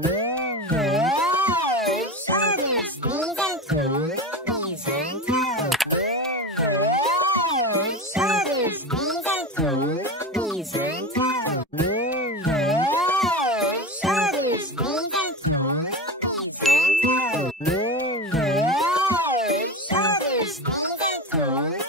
shoulders, knees and toes, knees and toes. Shoulders, knees and toes, knees and toes. Shoulders, knees and toes, knees and toes. Shoulders, knees and toes.